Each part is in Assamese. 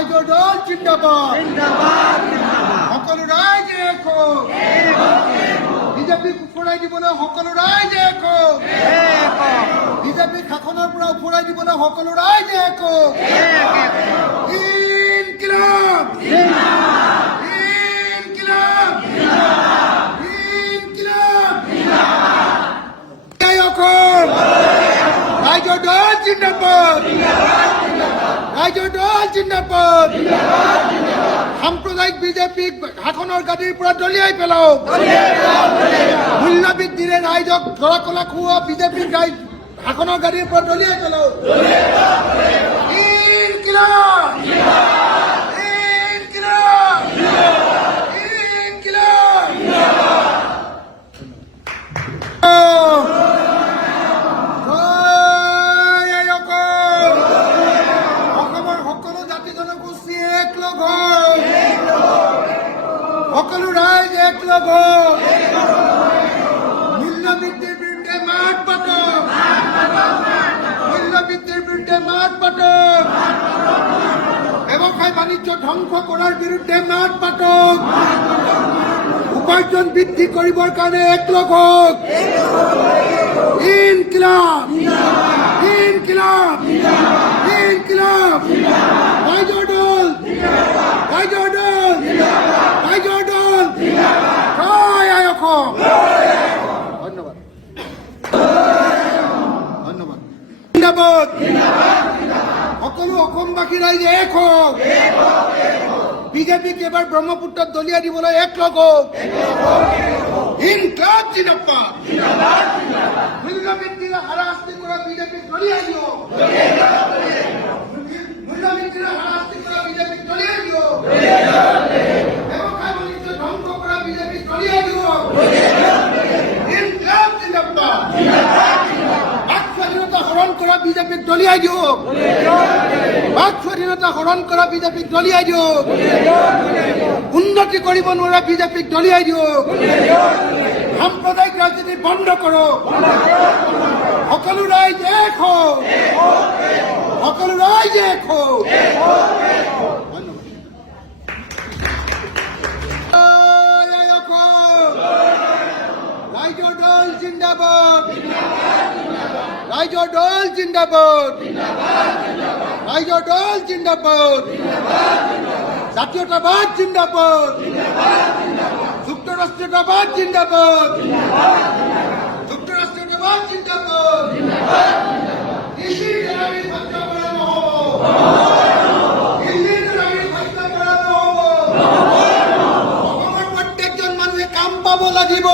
ৰাইজৰ দল জিন্দাবাদ সকলো ৰাইজে এক হওক বিজেপিক উফৰাই দিবলৈ সকলো ৰাইজে এক হওক বিজেপিক শাসনৰ পৰা উফৰাই দিবলৈ সকলো ৰাইজে এক হওক ইনকিলাব ইনকিলাব ইনকিলাব ৰাইজৰ দল জিন্দাবাদ ৰাইজৰ দল জিন্দাবাদ সাম্প্ৰদায়িক বিজেপিক শাসনৰ গাদীৰ পৰা দলিয়াই পেলাওক মূল্য বৃদ্ধিৰে ৰাইজক ধৰা কলা খুওৱা বিজেপিক শাসনৰ গাদীৰ পৰা দলিয়াই পেলাওক ইনকিলাব ইনকিলাব সকলো ৰাইজ একলগ হওক মূল্য বৃদ্ধিৰ বিৰুদ্ধে মাত পাতক মূল্য বৃদ্ধিৰ বিৰুদ্ধে মাত পাতক ব্যৱসায় বাণিজ্য ধ্বংস কৰাৰ বিৰুদ্ধে মাত পাতক উপাৰ্জন বৃদ্ধি কৰিবৰ কাৰণে একলগ হওক ইনকিলাব ইনকিলাব ইনকিলাব ৰাইজৰ দল ৰাইজৰ দল ৰাইজৰ দল জয় আই অসম ধন্যবাদ ধন্যবাদ জিন্দাবাদ সকলো অসমবাসী ৰাইজে এক হওক বিজেপিক এবাৰ ব্ৰহ্মপুত্ৰত দলিয়াই দিবলৈ একলগ হওক ইনকিলাব জিন্দাবাদ মূল্য বৃদ্ধিৰে হাৰাশাস্তি কৰা বিজেপিক দলিয়াই দিয়ক মূল্য বৃদ্ধিৰে হাৰাশাস্তি কৰা বিজেপিক দলিয়াই দিয়ক বিজেপিক দলিয়াই দিয়ক বাক স্বাধীনতা হৰণ কৰা বিজেপিক দলিয়াই দিয়ক উন্নতি কৰিব নোৱাৰা বিজেপিক দলিয়াই দিয়ক সাম্প্ৰদায়িক ৰাজনীতি বন্ধ কৰক সকলো ৰাইজ এক হওক সকলো ৰাইজ এক হওক ৰাইজৰ দল জিন্দাবাদ ৰাইজৰ দল জিন্দাবাদ ৰাইজৰ দল জিন্দাবাদ জাতীয়তাবাদ জিন্দাবাদ যুক্তৰাষ্ট্ৰীয়তাবাদ জিন্দাবাদ যুক্তৰাষ্ট্ৰীয়তাবাদ জিন্দাবাদ দিল্লীৰ দাবী হত্যা কৰা নহ'ব দিল্লীৰ দাবী হত্যা কৰা নহ'ব অসমৰ প্ৰত্যেকজন মানুহে কাম পাব লাগিব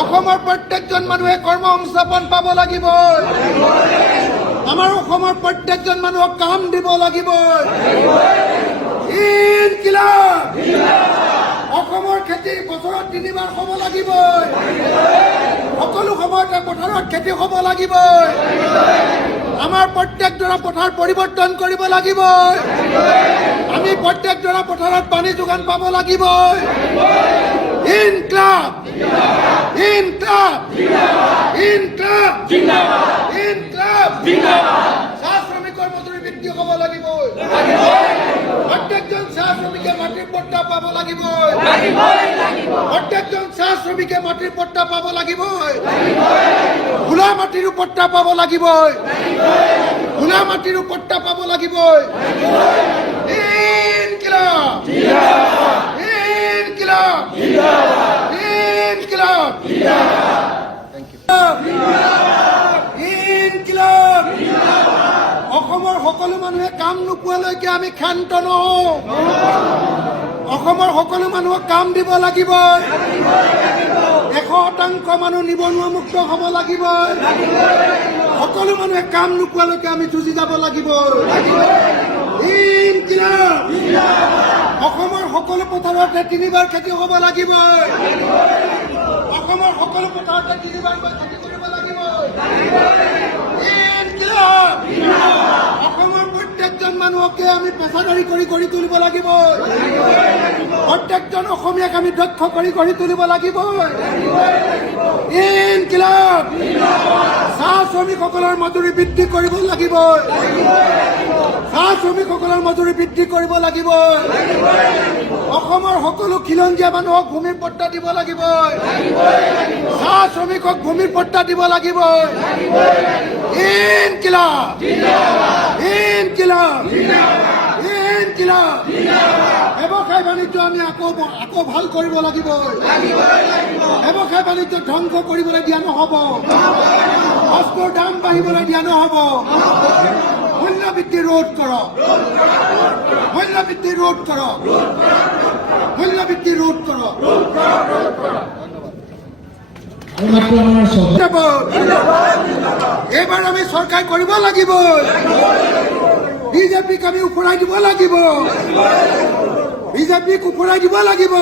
অসমৰ প্ৰত্যেকজন মানুহে কৰ্ম সংস্থাপন পাব লাগিব আমাৰ অসমৰ প্ৰত্যেকজন মানুহক কাম দিব লাগিব ইনকিলাব অসমৰ খেতি বছৰত 3 বাৰ হ'ব লাগিব সকলো সময়তে পথাৰত খেতি হ'ব লাগিব আমাৰ প্ৰত্যেকজোৰা পথাৰ পৰিৱৰ্তন কৰিব লাগিব আমি প্ৰত্যেকজোৰা পথাৰত পানী যোগান পাব লাগিব ইনকিলাব ইনকিলাব ইনকিলাব ইনকিলাব চাহ শ্ৰমিকৰ মজুৰি বৃদ্ধি হ'ব লাগিব প্ৰত্যেকজন চাহ শ্ৰমিকে মাটিৰ পট্টা পাব লাগিব প্ৰত্যেকজন চাহ শ্ৰমিকে মাটিৰ পট্টা পাব লাগিব খোলা মাটিৰো পট্টা পাব লাগিব খোলা মাটিৰো পট্টা পাব লাগিব ইনকিলাব ইনকিলাব ইনকিলাব ইনকিলাব অসমৰ সকলো মানুহে কাম নোপোৱালৈকে আমি ক্ষান্ত নহওঁ অসমৰ সকলো মানুহক কাম দিব লাগিব 100% মানুহ নিবনুৱামুক্ত হ'ব লাগিব সকলো মানুহে কাম নোপোৱালৈকে আমি যুঁজি যাব লাগিব ইনকিলাব অসমৰ সকলো পথাৰতে 3 বাৰ খেতি হ'ব লাগিব অসমৰ সকলো পথাৰতে 3 বাৰ খেতি কৰিব লাগিব ইনকিলাব অসমৰ প্ৰত্যেকজন মানুহকে আমি পেছাদাৰী কৰি তুলিব লাগিব প্ৰত্যেকজন অসমীয়াক আমি দক্ষ কৰি তুলিব লাগিব ইনকিলাব চাহ শ্ৰমিকসকলৰ মজুৰি বৃদ্ধি কৰিব লাগিব চাহ শ্ৰমিকসকলৰ মজুৰি বৃদ্ধি কৰিব লাগিব অসমৰ সকলো খিলঞ্জীয়া মানুহক ভূমিৰ পট্টা দিব লাগিব চাহ শ্ৰমিকক ভূমিৰ পট্টা দিব লাগিব ইনকিলাব ইনকিলাব ইনকিলাব ব্যৱসায় বাণিজ্য আমি আকৌ ভাল কৰিব লাগিব ব্যৱসায় বাণিজ্য ধ্বংস কৰিবলৈ দিয়া নহ'ব বস্তুৰ দাম বাঢ়িবলৈ দিয়া নহ'ব মূল্যবৃদ্ধি ৰোধ কৰক মূল্যবৃদ্ধি ৰোধ কৰক মূল্যবৃদ্ধি ৰোধ কৰক এইবাৰ আমি চৰকাৰ কৰিব লাগিব বিজেপিক আমি উফৰাই দিব লাগিব বিজেপিক উফৰাই দিব লাগিব